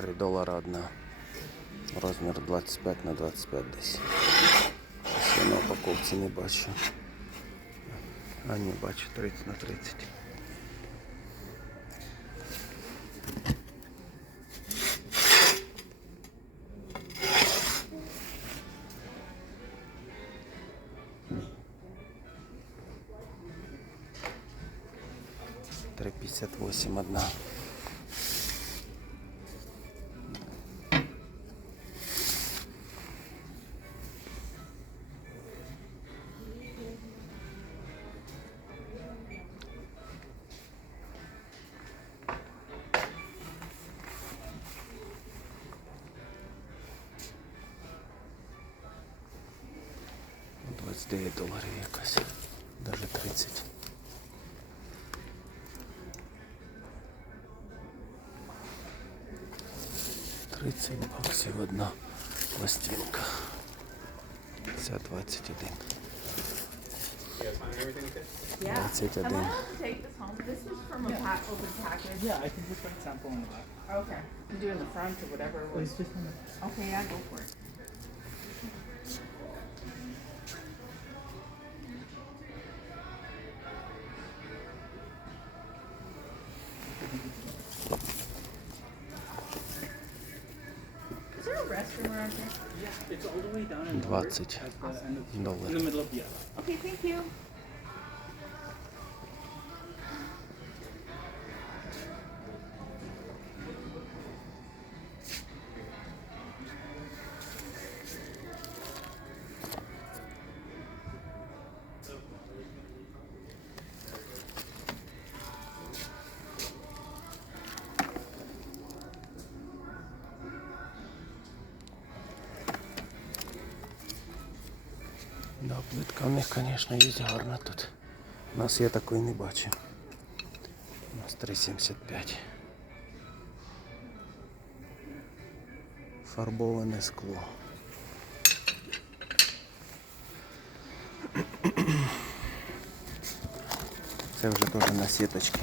3 долара одна. Розмір 25 на 25 десь. Щось я на упаковці не бачу. А ні, бачу 30 на 30. Три пятьдесят восемь одна. Двадцять дев'ять доларів якась. Даже тридцять. 30 баксів одна пластинка. Ця 21. Yeah. 21. Am I allowed to take this home? This is from a pa- open package. Yeah, I can just write sample on the back. Okay. I'm doing the front or whatever it was. It's just on the Okay, yeah, go for it. restroom around here? Yeah, it's all the way down in 20 the, the, in the middle of the. Okay, thank you. Да, плитка в них, звісно, є гарна тут. У нас я такої не бачив. У нас 3,75. Фарбоване скло. Це вже теж на сіточки.